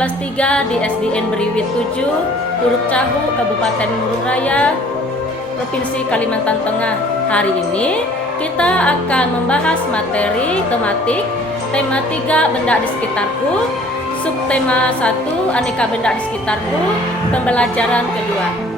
kelas 3 di SDN Beriwit 7, Puruk Cahu, Kabupaten Murung Raya, Provinsi Kalimantan Tengah. Hari ini kita akan membahas materi tematik tema 3 benda di sekitarku, subtema 1 aneka benda di sekitarku, pembelajaran kedua.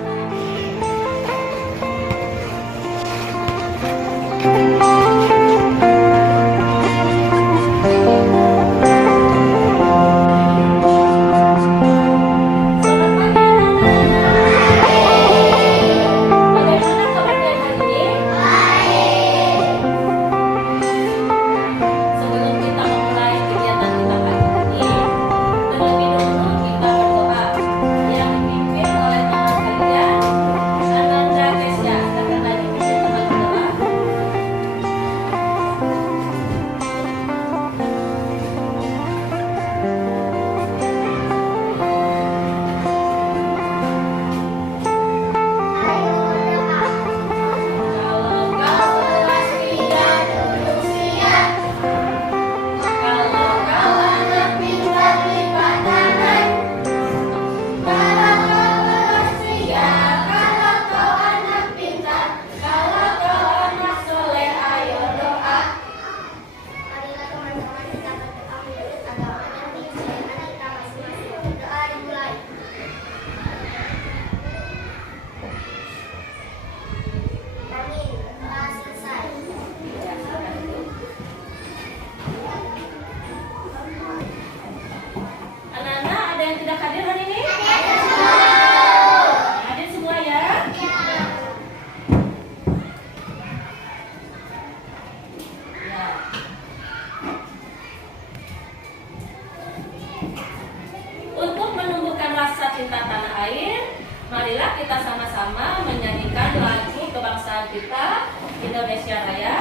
Untuk menumbuhkan rasa cinta tanah air, marilah kita sama-sama menyanyikan lagu kebangsaan kita, Indonesia Raya.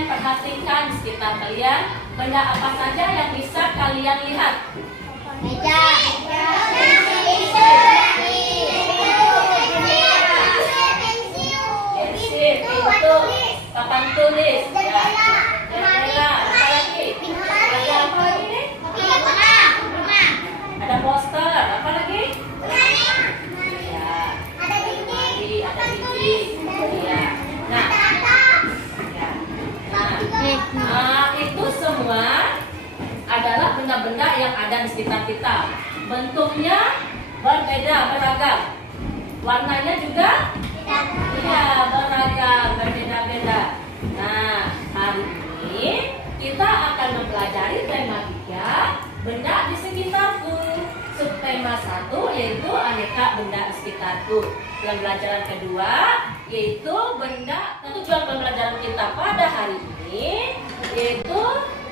Perhatikan sekitar kalian, benda apa saja yang bisa kalian lihat? Meja, pensil, pintu, papan tulis, jendela, apa lagi? Ada apa lagi? Ada poster, apa lagi? Ya, ada dinding, ya. Nah, itu semua adalah benda-benda yang ada di sekitar kita. Bentuknya berbeda, beragam. Warnanya juga beragam, berbeda-beda. Nah, hari ini kita akan mempelajari tema 3, benda di sekitarku. Subtema 1 yaitu aneka benda di sekitarku. Pembelajaran kedua yaitu benda. Tujuan pembelajaran kita pada hari ini yaitu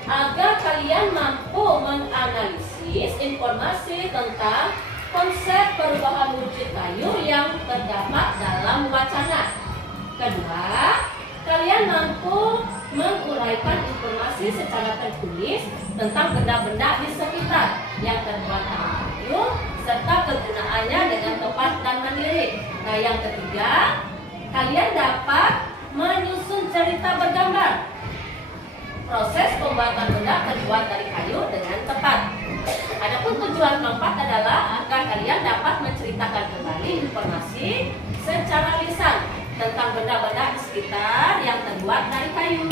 agar kalian mampu menganalisis informasi tentang konsep perubahan wujud kayu yang terdapat dalam wacana. Kedua, kalian mampu menguraikan informasi secara tertulis tentang benda-benda di sekitar yang terbuat dari kayu serta kegunaannya dengan tepat dan mandiri. Nah, yang ketiga, kalian dapat menyusun cerita bergambar proses pembuatan benda terbuat dari kayu dengan tepat. Adapun tujuan keempat adalah agar kalian dapat menceritakan kembali informasi secara lisan tentang benda-benda di sekitar yang terbuat dari kayu.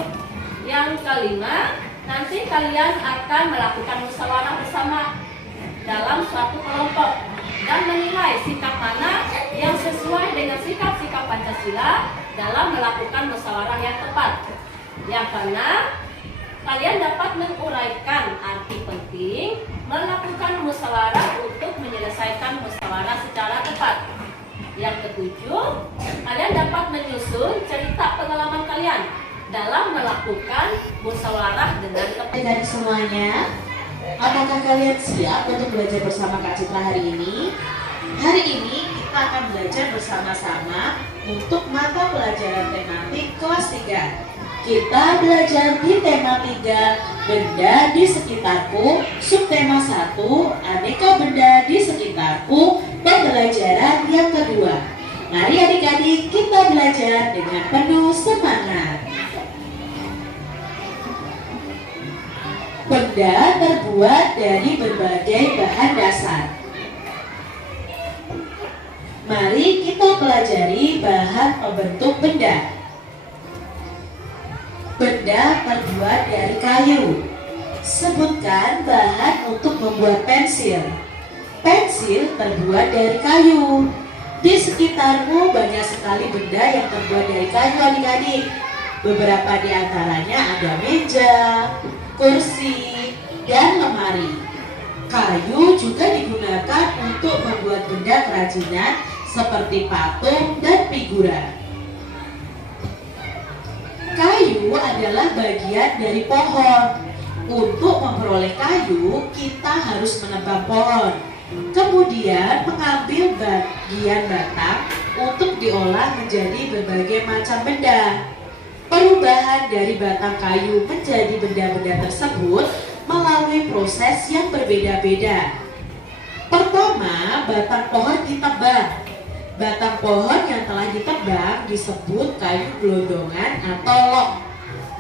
Yang kelima, nanti kalian akan melakukan musyawarah bersama dalam suatu kelompok dan menilai sikap mana yang sesuai dengan sikap-sikap Pancasila dalam melakukan musyawarah yang tepat. Yang keenam, kalian dapat menguraikan arti penting melakukan musyawarah untuk menyelesaikan musyawarah secara tepat. Yang ketujuh, kalian dapat menyusun cerita pengalaman kalian dalam melakukan musyawarah dengan tepat. Dari semuanya, apakah kalian siap untuk belajar bersama Kak Citra hari ini? Hari ini kita akan belajar bersama-sama untuk mata pelajaran tematik kelas 3. Kita belajar di tema 3, benda di sekitarku, subtema 1, aneka benda di sekitarku, pembelajaran yang kedua. Mari adik-adik kita belajar dengan penuh semangat. Benda terbuat dari berbagai bahan dasar. Mari kita pelajari bahan pembentuk benda. Benda terbuat dari kayu. Sebutkan bahan untuk membuat pensil. Pensil terbuat dari kayu. Di sekitarmu banyak sekali benda yang terbuat dari kayu adik-adik. Beberapa di antaranya ada meja, kursi, dan lemari. Kayu juga digunakan untuk membuat benda kerajinan seperti patung dan figura. Kayu adalah bagian dari pohon. Untuk memperoleh kayu, kita harus menebang pohon. Kemudian mengambil bagian batang untuk diolah menjadi berbagai macam benda. Perubahan dari batang kayu menjadi benda-benda tersebut melalui proses yang berbeda-beda. Pertama, batang pohon ditebang. Batang pohon yang telah ditebang disebut kayu gelondongan atau log.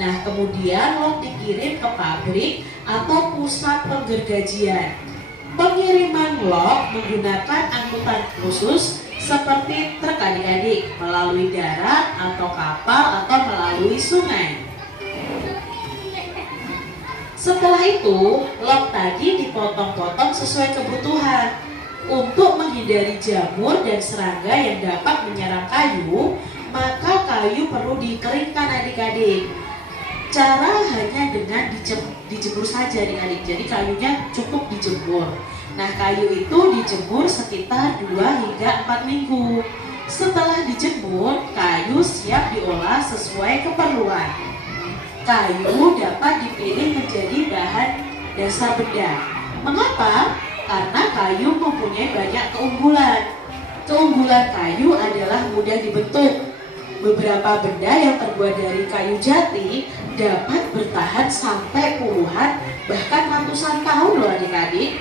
Nah, kemudian log dikirim ke pabrik atau pusat penggergajian. Pengiriman log menggunakan angkutan khusus seperti truk adik-adik, melalui darat atau kapal atau melalui sungai. Setelah itu, log tadi dipotong-potong sesuai kebutuhan. Untuk menghindari jamur dan serangga yang dapat menyerang kayu, maka kayu perlu dikeringkan adik-adik. Cara hanya dengan dijemur saja adik-adik, jadi kayunya cukup dijemur. Nah, kayu itu dijemur sekitar 2 hingga 4 minggu. Setelah dijemur, kayu siap diolah sesuai keperluan. Kayu dapat dipilih menjadi bahan dasar benda. Mengapa? Karena kayu mempunyai banyak keunggulan. Keunggulan kayu adalah mudah dibentuk. Beberapa benda yang terbuat dari kayu jati dapat bertahan sampai puluhan bahkan ratusan tahun loh adik-adik.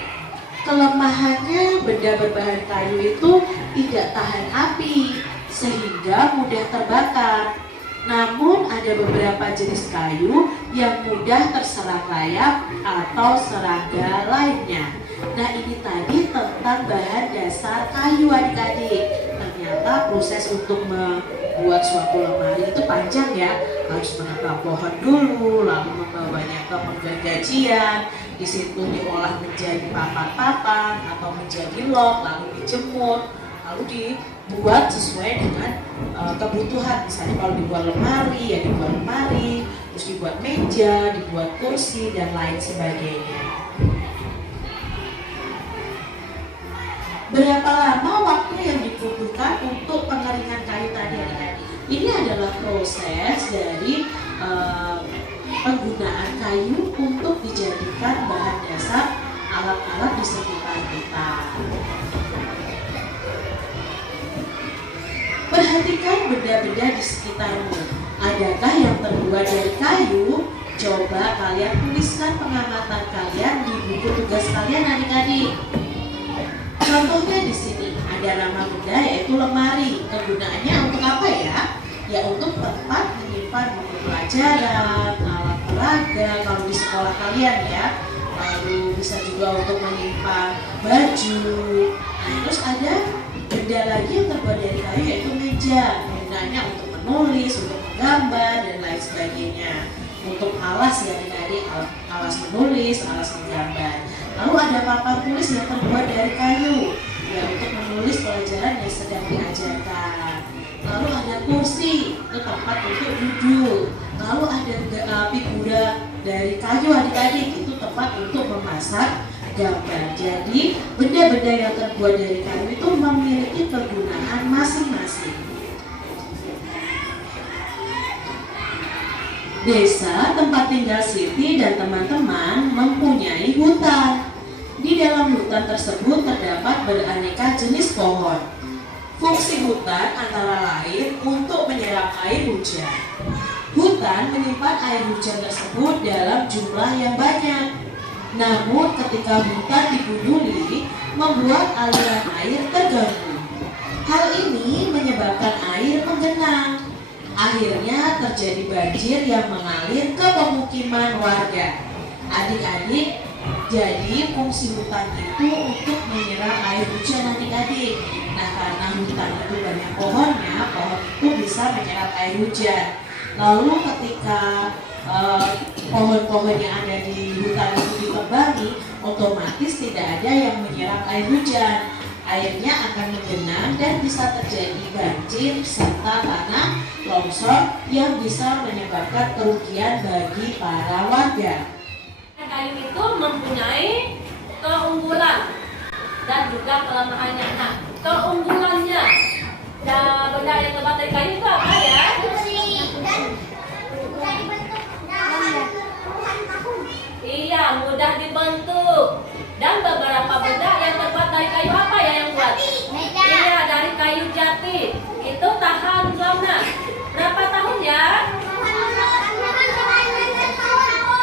Kelemahannya benda berbahan kayu itu tidak tahan api sehingga mudah terbakar. Namun ada beberapa jenis kayu yang mudah terserang rayap atau serangga lainnya. Nah, ini tadi tentang bahan dasar kayu adik-adik. Ternyata proses untuk membuat suatu lemari itu panjang ya. Harus menebang pohon dulu, lalu membawanya ke penggergajian. Di situ diolah menjadi papan-papan atau menjadi log, lalu dijemur, lalu dibuat sesuai dengan kebutuhan. Misalnya kalau dibuat lemari, ya dibuat lemari, terus dibuat meja, dibuat kursi, dan lain sebagainya. Berapa lama waktu yang dibutuhkan untuk pengeringan kayu tadi adik-adik? Ini adalah proses dari penggunaan kayu untuk dijadikan bahan dasar alat-alat di sekitar kita. Perhatikan benda-benda di sekitarmu. Adakah yang terbuat dari kayu? Coba kalian tuliskan pengamatan kalian di buku tugas kalian adik-adik. Contohnya di sini ada nama benda yaitu lemari. Kegunaannya untuk apa ya? Ya untuk tempat menyimpan buku pelajaran, alat peraga kalau di sekolah kalian ya. Lalu bisa juga untuk menyimpan baju. Nah, terus ada benda lagi yang terbuat dari kayu yaitu meja. Gunanya untuk menulis, untuk menggambar dan lain sebagainya. Untuk alas ya adik-adik, alas menulis, alas menggambar. Lalu ada papan tulis yang terbuat dari kayu, ya untuk menulis pelajaran yang sedang diajarkan. Lalu ada kursi, itu tempat untuk duduk. Lalu ada figura dari kayu adik-adik itu tepat untuk memasak gambar. Jadi benda-benda yang terbuat dari kayu itu memiliki kegunaan masing-masing. Desa tempat tinggal Siti dan teman-teman mempunyai hutan. Di dalam hutan tersebut terdapat beraneka jenis pohon. Fungsi hutan antara lain untuk menyerap air hujan. Hutan menyimpan air hujan tersebut dalam jumlah yang banyak. Namun ketika hutan digunduli, membuat aliran air terganggu. Hal ini menyebabkan air menggenang. Akhirnya terjadi banjir yang mengalir ke pemukiman warga. Adik-adik, jadi fungsi hutan itu untuk menyerap air hujan adik-adik. Nah, karena hutan itu banyak pohonnya, pohon itu bisa menyerap air hujan. Lalu ketika pohon-pohon yang ada di hutan itu ditebangi, otomatis tidak ada yang menyerap air hujan. Airnya akan menggenang dan bisa terjadi banjir serta tanah longsor yang bisa menyebabkan kerugian bagi para warga. Kayu itu mempunyai keunggulan dan juga kelemahannya. Nah, keunggulannya benda yang terbuat dari kayu itu apa ya? Iya, mudah dibentuk. Dan beberapa benda yang terbuat dari kayu apa ya yang buat? Iya, dari kayu jati. Itu tahan lama. Berapa tahun ya?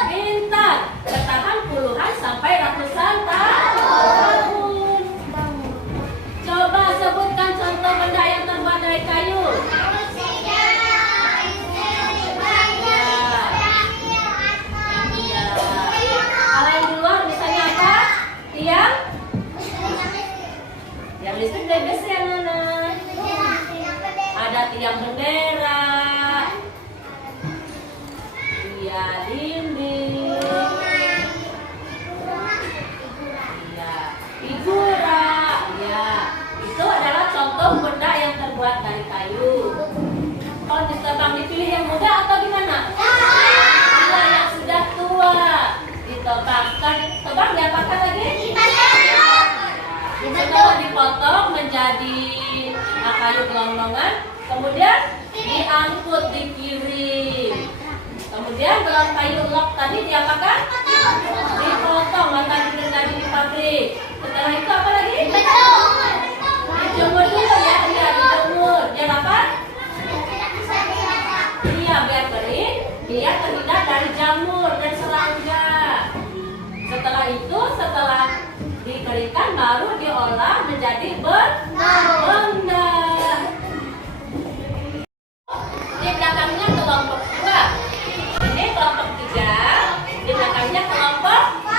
Pintar. Bertahan puluhan sampai ratusan tahun. Coba sebutkan contoh benda yang terbuat dari kayu. Yang listrik dari besi yang mana? Ada tiang bendera, iya dinding, iya figura, ya itu adalah contoh benda yang terbuat dari kayu. Kalau ditebang dipilih yang muda atau gimana? Iya yang sudah tua ditebangkan, tebang diapakan lagi? Setelah dipotong menjadi kayu gelondongan, kemudian diangkut, dikirim. Kemudian dalam kayu lok tadi diapakan? Dipotong atau diberi di pabrik. Setelah itu apa lagi? Dijemur dulu ya, iya dijemur. Biar apa? Iya biar kering, biar terhindar dari jamur dan serangga. Setelah dikeringkan baru diolah menjadi benda. Di belakangnya kelompok 2. Ini kelompok 3. Di belakangnya kelompok 4.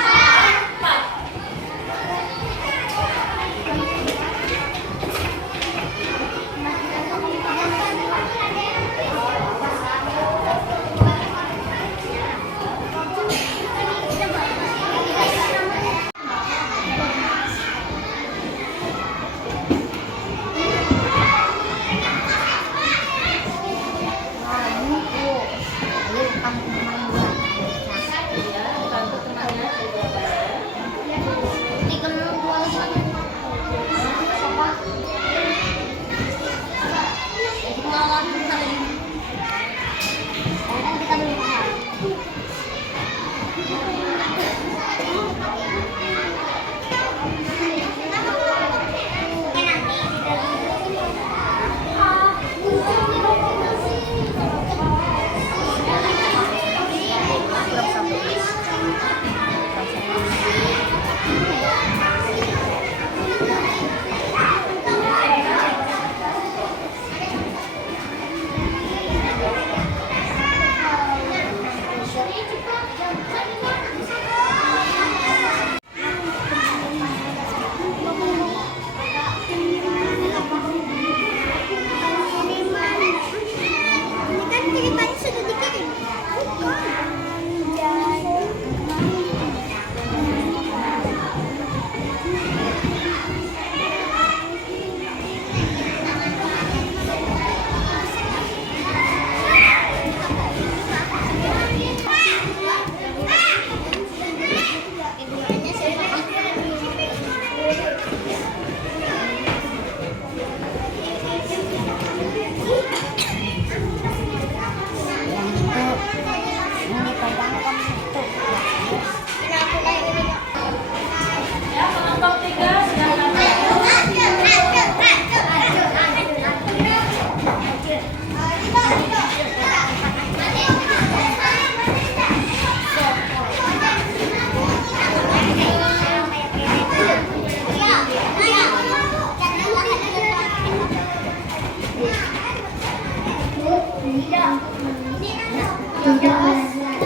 tidak belajar.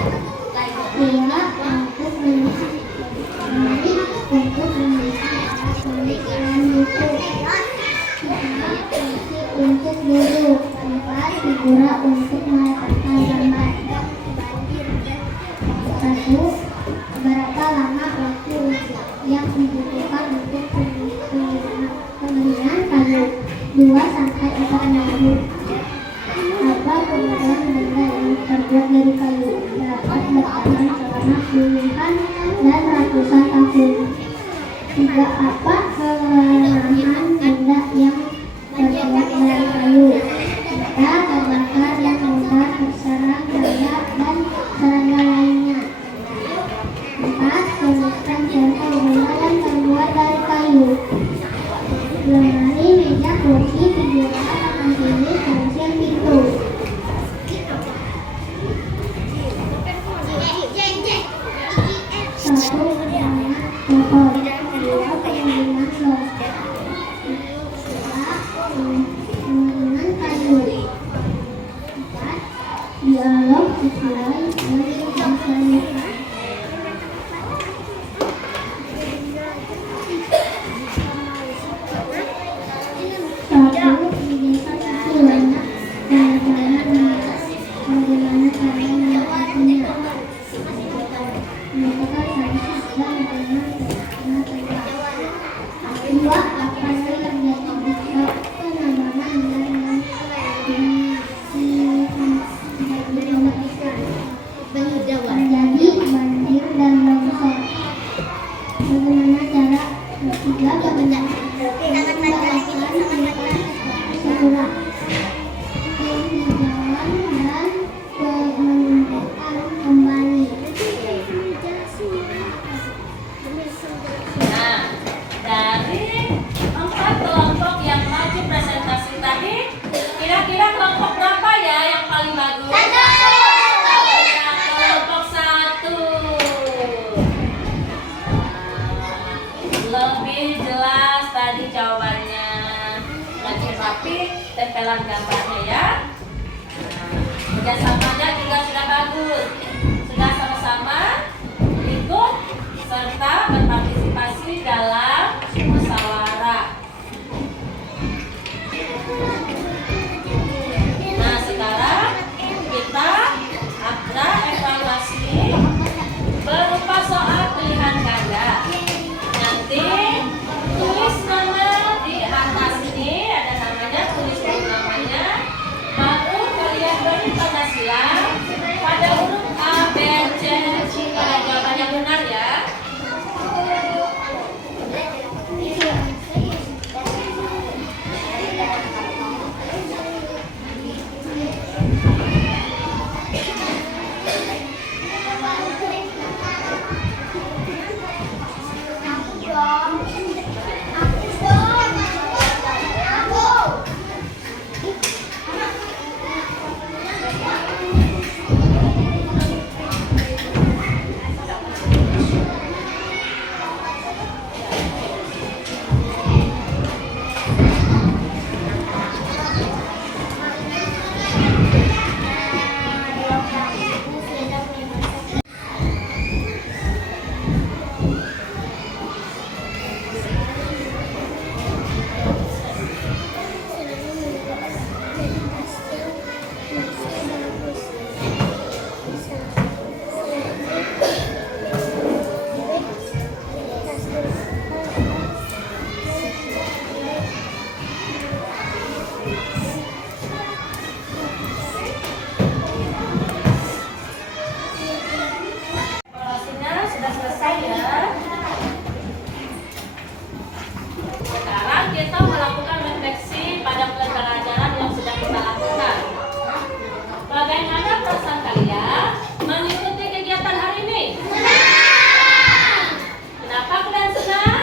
2. Untuk menulis untuk menuliskan alat tulis dan buku. 3. Kursi untuk duduk. 4. Figura untuk meletakkan gambar. 1. Berapa lama waktu yang dibutuhkan untuk pemberian kayu? 2 sampai 4 minggu. Apa kemudian benda yang terbuat dari kayu dapat bertahan selama puluhan dan ratusan tahun? 3. Apa kelemahan benda yang terbuat dari kayu? 4. Terbakar yang mudah terserang serangga dan serangga lainnya. 4. Tuliskan contoh benda yang terbuat dari kayu. Lemari, meja, kursi, figura, papan tulis, pensil, pintu. 1. Penggunaan pohon. 2. Penggunaan log. 3. Penggunaan kayu. 4. Dialog sesuai dengan bahasanya. 1. Di desa itu banyak bagaimana cara mengatasinya. Menentukan sanksi dan bagaimana tempat. 2. Apa yang terjadi jika penambangan dan terjadi banjir dan longsor? Bagaimana cara? 3. Bagaimana segera penghijauan dan penyembuhan kembali. Nah, dari 4 kelompok yang maju presentasi tadi, kira-kira kelompok berapa ya yang paling bagus? Ya, kelompok 1. Lebih jelas tadi jawabannya. Lagi rapi, tempelan gambarnya ya. Kerjasamanya juga sudah bagus. Sudah sama-sama ikut serta berpartisipasi dalam musyawarah. Nah, sekarang kita ada evaluasi berupa soal pilihan ganda. Nanti tulis nama di atas ini, ada namanya, tulis dulu namanya. Baru kalian beri tanda silang pada huruf A, B, C pada jawaban yang benar ya. Evaluasinya sudah selesai ya. Sekarang kita melakukan refleksi pada pembelajaran yang sudah kita lakukan. Bagaimana perasaan kalian mengikuti kegiatan hari ini? Kenapa kalian senang?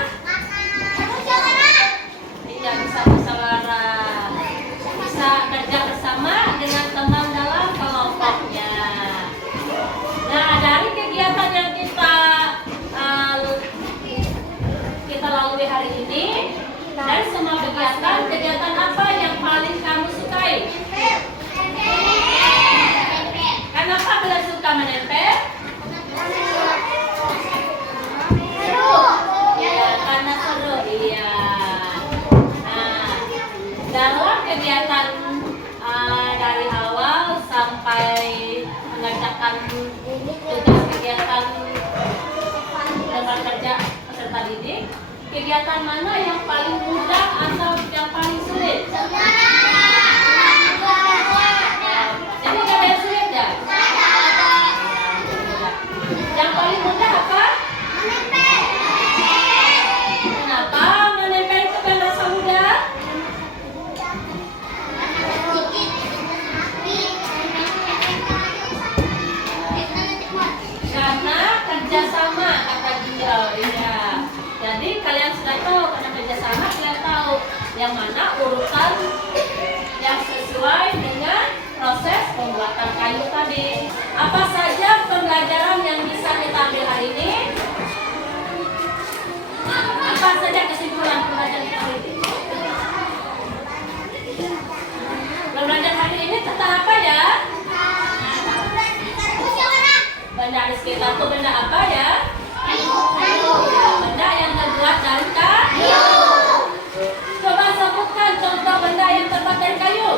Iya, bisa musyawarah, bisa kerja bersama dengan teman dalam kelompoknya. Nah, dari kegiatan yang kita lalui hari ini, dari semua kegiatan apa yang paling kamu sukai? Kenapa menempel? Ya, karena seru. Iya. Nah, dalam kegiatan dari awal sampai mengerjakan tugas kegiatan lembar kerja peserta didik, kegiatan mana yang paling mudah atau yang paling sulit? Jadi nggak ada yang sulit ya? Yang paling mudah apa? Kenapa menempel itu kan rasa mudah? Karena kerjasama kata dia. Iya. Jadi kalian sudah tahu karena kerjasama kalian tahu yang mana urutan yang sesuai dengan proses pembuatan kayu tadi. Apa saja pembelajaran yang bisa kita ambil hari ini? Apa saja kesimpulan pembelajaran kita hari ini? Pembelajaran hari ini tentang apa ya? Benda di sekitar itu benda apa ya? Benda yang terbuat dari kayu. Coba sebutkan contoh benda yang terbuat dari kayu.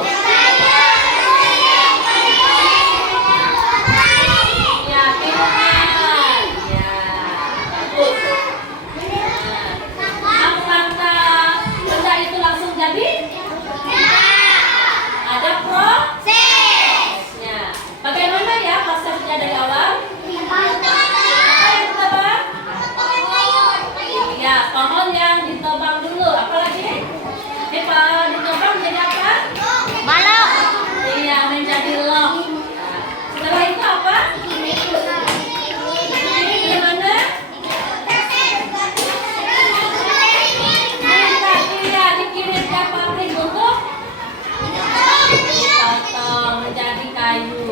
Ya, piringan. Ya, bagus. Nah, apakah benda itu langsung jadi? Ada prosesnya. Bagaimana ya prosesnya dari awal? Ya, pohon yang ditebang dulu. Apalagi? Ditebang jadi apa? Balok. Iya, menjadi log. Nah, setelah itu apa? Gimana? Iya, dikirim ke pabrik untuk dipotong menjadi kayu.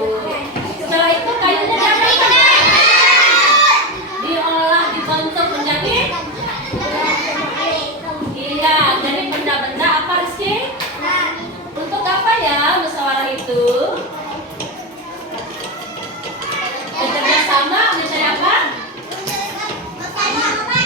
Setelah itu kayunya diapakan? Diolah, dibentuk menjadi. Iya, jadi benda-benda apa Rizky? Untuk apa ya musyawarah itu? Bekerja sama mencari apa?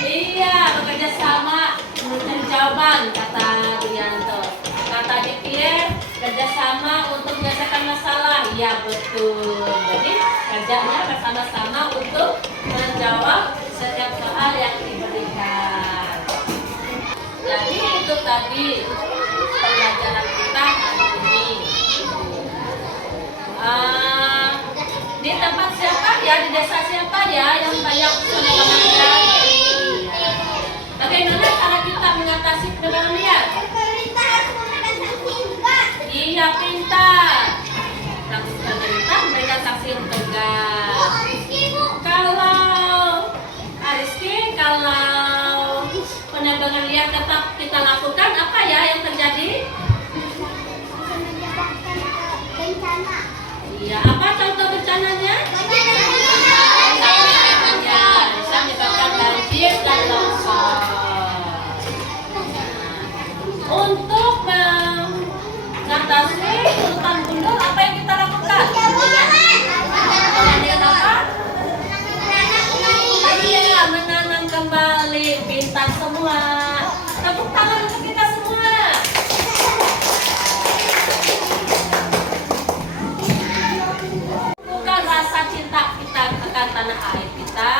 Iya, bekerja sama mencari jawaban kata Duyanto. Kata Dipir, kerjasama untuk menyelesaikan masalah. Iya betul. Jadi kerjanya bersama-sama untuk menjawab setiap soal yang diberikan. Jadi itu tadi pelajaran kita hari ini. Di tempat siapa ya, di desa siapa ya yang banyak penebangan liar? Bagaimana cara kita mengatasi penebangan liar? Iya, pintar. Pemerintah memberikan sanksi yang tegas. Kalau penebangan liar tetap kita lakukan, apa ya yang terjadi? Iya, apa contoh bencananya? Ya, bisa menyebabkan banjir dan longsor. Untuk mengatasi hutan gundul, apa yang kita lakukan? Dengan apa? Iya, menanam kembali bintang semua. Tepuk tangan untuk kita semua. Bukan rasa cinta kita akan tanah air kita,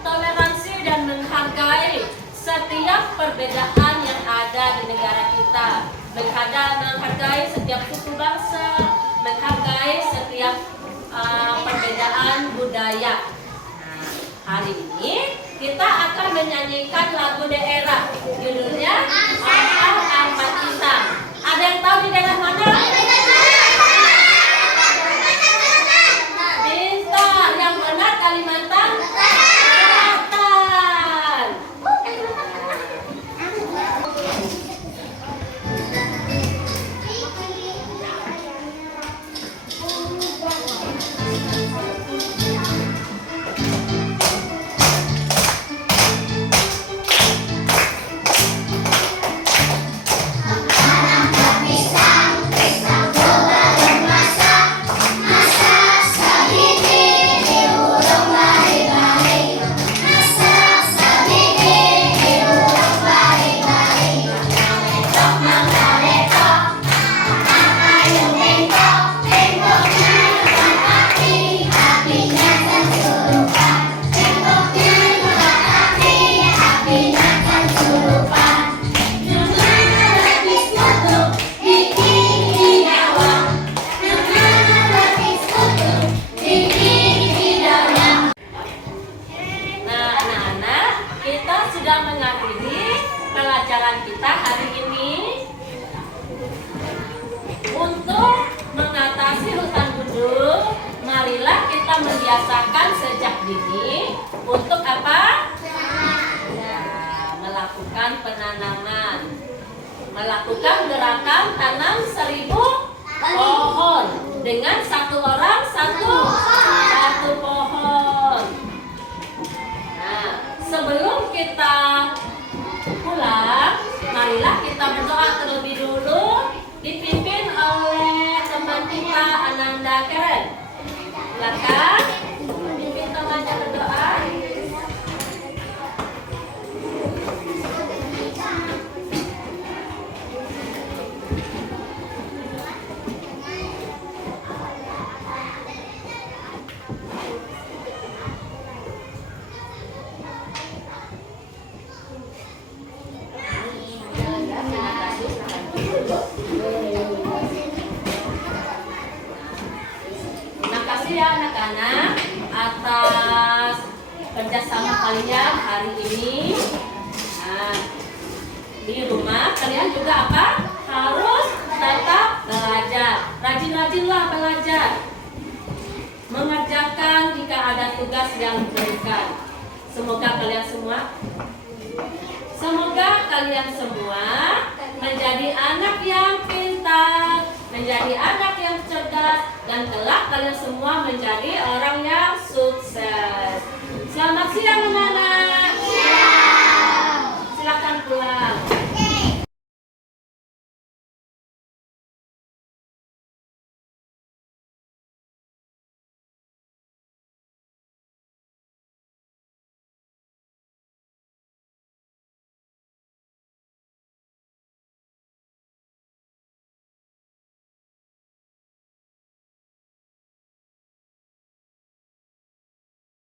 toleransi dan menghargai setiap perbedaan yang ada di negara kita, menghargai setiap suku bangsa, menghargai setiap perbedaan budaya. Hari ini kita akan menyanyikan lagu daerah, judulnya Apa Armat Kita. Ada yang tahu di daerah mana? Pintar, yang benar Kalimantan Selatan. Pisang, pisang. biasakan sejak dini untuk apa? Ya, melakukan penanaman. Melakukan gerakan tanam 1000 pohon dengan satu orang satu pohon. Nah, sebelum kita pulang, marilah kita berdoa terlebih dulu, dipimpin oleh teman kita Ananda Karen. Silakan, pimpin temannya berdoa. Terima kasih ya anak-anak atas kerjasama kalian hari ini. Nah, di rumah kalian juga apa? Harus tetap belajar. Rajin-rajinlah belajar. Mengerjakan jika ada tugas yang diberikan. Semoga kalian semua menjadi anak yang pintar, menjadi anak yang cerdas, dan kelak kalian semua menjadi orang